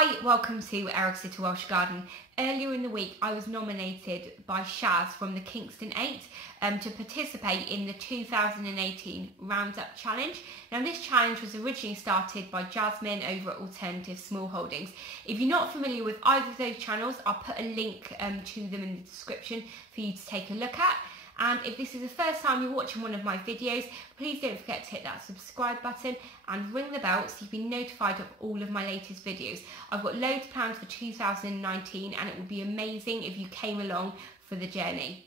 Hi, welcome to Eric's Little Welsh Garden. Earlier in the week I was nominated by Shaz from the Kingstone8 to participate in the 2018 Roundup Challenge. Now this challenge was originally started by Jasmine over at Alternative Smallholdings. If you're not familiar with either of those channels, I'll put a link to them in the description for you to take a look at. And if this is the first time you're watching one of my videos, please don't forget to hit that subscribe button and ring the bell so you'll be notified of all of my latest videos. I've got loads planned for 2019 and it would be amazing if you came along for the journey.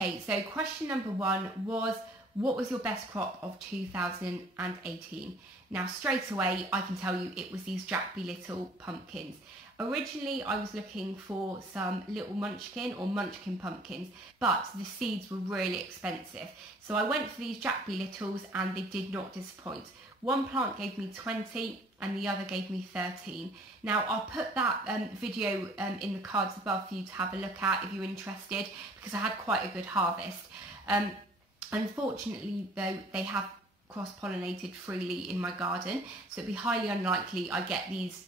Okay, so question number one was, what was your best crop of 2018? Now straight away I can tell you it was these Jackby Little pumpkins. Originally I was looking for some little munchkin or munchkin pumpkins, but the seeds were really expensive. So I went for these Jackby Littles and they did not disappoint. One plant gave me 20 and the other gave me 13. Now I'll put that video in the cards above for you to have a look at if you're interested, because I had quite a good harvest. Unfortunately though, they have cross-pollinated freely in my garden, so it'd be highly unlikely I get these,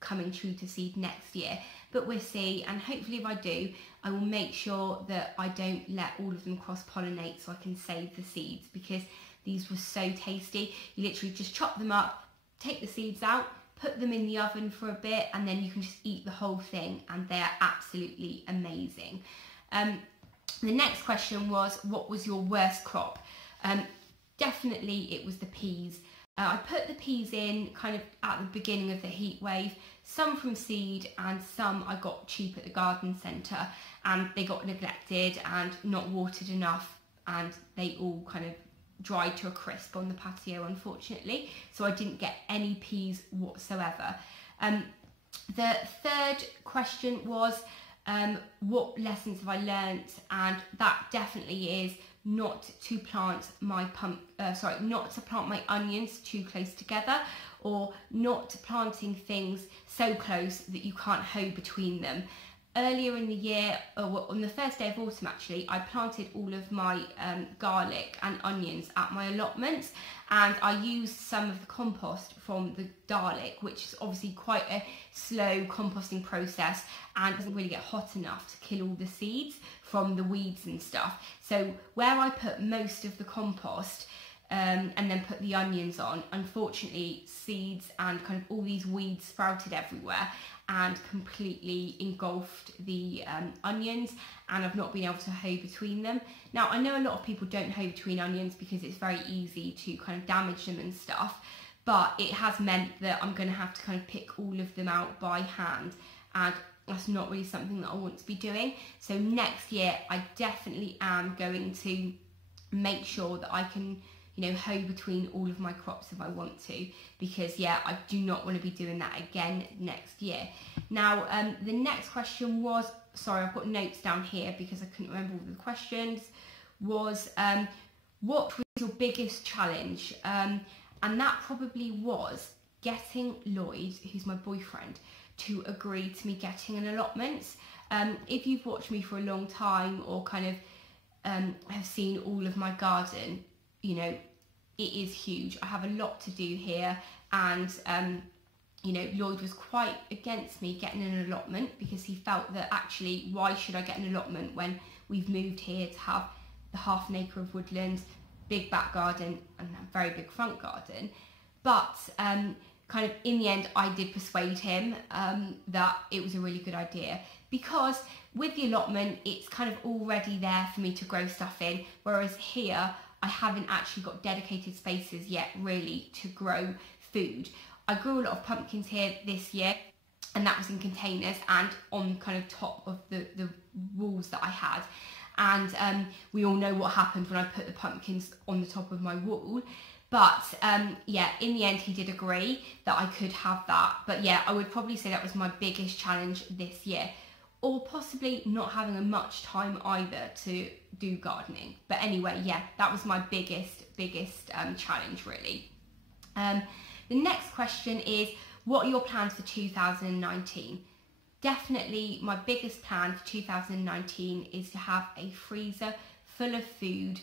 coming true to seed next year, but we'll see. And hopefully if I do, I will make sure that I don't let all of them cross-pollinate so I can save the seeds, because these were so tasty. You literally just chop them up, take the seeds out, put them in the oven for a bit, and then you can just eat the whole thing, and they're absolutely amazing. The next question was, what was your worst crop? Definitely it was the peas. I put the peas in kind of at the beginning of the heat wave, some from seed and some I got cheap at the garden centre, and they got neglected and not watered enough, and they all kind of dried to a crisp on the patio, unfortunately, so I didn't get any peas whatsoever. The third question was, what lessons have I learnt? And that definitely is not to plant my my onions too close together, or not planting things so close that you can't hoe between them. Earlier in the year, on the first day of autumn actually, I planted all of my garlic and onions at my allotments, and I used some of the compost from the garlic, which is obviously quite a slow composting process and doesn't really get hot enough to kill all the seeds from the weeds and stuff. So where I put most of the compost and then put the onions on, unfortunately seeds and kind of all these weeds sprouted everywhere and completely engulfed the onions, and I've not been able to hoe between them. Now I know a lot of people don't hoe between onions because it's very easy to kind of damage them and stuff, but it has meant that I'm going to have to kind of pick all of them out by hand, and that's not really something that I want to be doing. So next year I definitely am going to make sure that I can hoe between all of my crops if I want to, because yeah, I do not want to be doing that again next year. Now the next question was, sorry, I've got notes down here because I couldn't remember all the questions, was what was your biggest challenge? And that probably was getting Lloyd, who's my boyfriend, to agree to me getting an allotment. If you've watched me for a long time or kind of have seen all of my garden, it is huge. I have a lot to do here, and Lloyd was quite against me getting an allotment because he felt that actually, why should I get an allotment when we've moved here to have the half an acre of woodland, big back garden and a very big front garden. But kind of in the end I did persuade him that it was a really good idea, because with the allotment it's kind of already there for me to grow stuff in, whereas here I haven't actually got dedicated spaces yet really to grow food. I grew a lot of pumpkins here this year, and that was in containers and on kind of top of the walls that I had, and we all know what happened when I put the pumpkins on the top of my wall. But yeah, in the end he did agree that I could have that. But yeah, I would probably say that was my biggest challenge this year, or possibly not having much time either to do gardening. But anyway, yeah, that was my biggest challenge really. The next question is, what are your plans for 2019? Definitely my biggest plan for 2019 is to have a freezer full of food,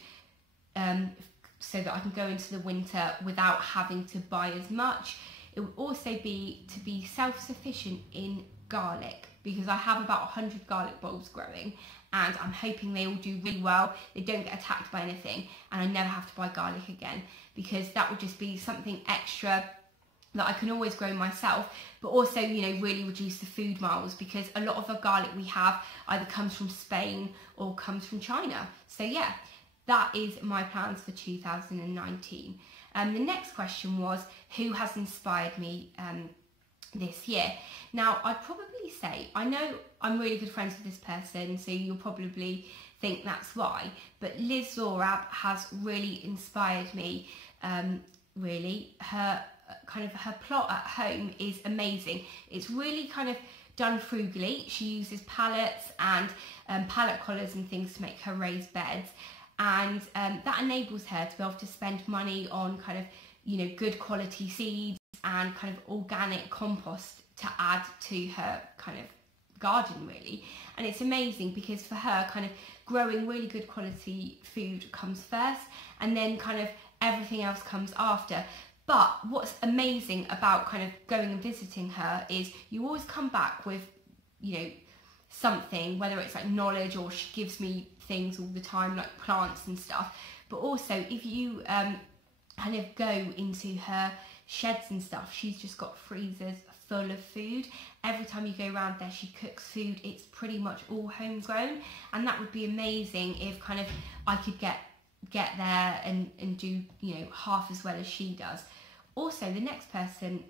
so that I can go into the winter without having to buy as much. It would also be to be self-sufficient in garlic, because I have about 100 garlic bulbs growing and I'm hoping they all do really well. They don't get attacked by anything and I never have to buy garlic again, because that would just be something extra that I can always grow myself, but also, you know, really reduce the food miles, because a lot of the garlic we have either comes from Spain or comes from China. So yeah, that is my plans for 2019. The next question was, who has inspired me this year? Now, I'd probably say, I know I'm really good friends with this person, so you'll probably think that's why, but Liz Zorab has really inspired me. Really, her plot at home is amazing. It's really kind of done frugally. She uses pallets and pallet collars and things to make her raised beds, and that enables her to be able to spend money on kind of, you know, good quality seeds and kind of organic compost to add to her kind of garden, really. And it's amazing because for her, kind of growing really good quality food comes first, and then kind of everything else comes after. But what's amazing about kind of going and visiting her is you always come back with, you know, something, whether it's like knowledge, or she gives me things all the time like plants and stuff. But also if you kind of go into her sheds and stuff, she's just got freezers full of food. Every time you go around there, she cooks food. It's pretty much all homegrown, and that would be amazing if kind of I could get there and do, you know, half as well as she does. Also, the next person,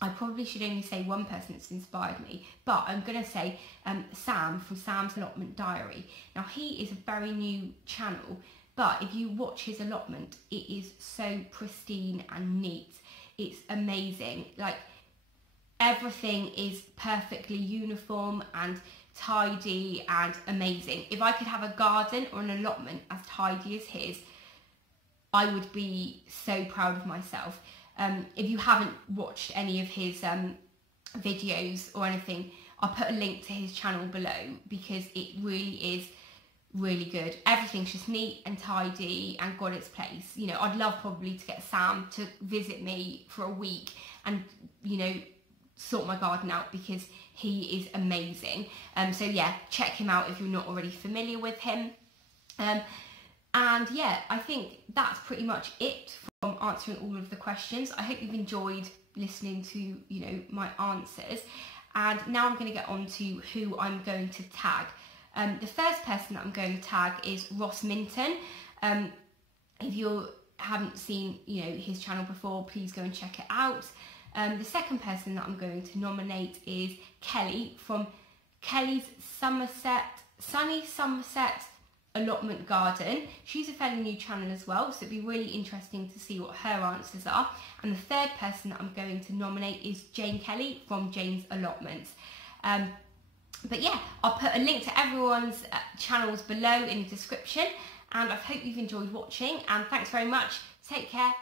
I probably should only say one person that's inspired me, but I'm going to say Sam from Sam's Allotment Diary. Now, he is a very new channel, but if you watch his allotment, it is so pristine and neat. It's amazing. Like, everything is perfectly uniform and tidy and amazing. If I could have a garden or an allotment as tidy as his, I would be so proud of myself. If you haven't watched any of his videos or anything, I'll put a link to his channel below, because it really is really good. Everything's just neat and tidy and got its place. You know, I'd love probably to get Sam to visit me for a week and, you know, sort my garden out, because he is amazing. So yeah, check him out if you're not already familiar with him. And yeah, I think that's pretty much it from answering all of the questions. I hope you've enjoyed listening to, you know, my answers. And now I'm going to get on to who I'm going to tag. The first person that I'm going to tag is Ross Minton. If you haven't seen, you know, his channel before, please go and check it out. The second person that I'm going to nominate is Kelly from Kelly's Sunny Somerset Allotment Garden. She's a fairly new channel as well, so it'd be really interesting to see what her answers are. And the third person that I'm going to nominate is Jane Kelly from Jane's Allotments. But yeah, I'll put a link to everyone's channels below in the description, and I hope you've enjoyed watching, and thanks very much. Take care.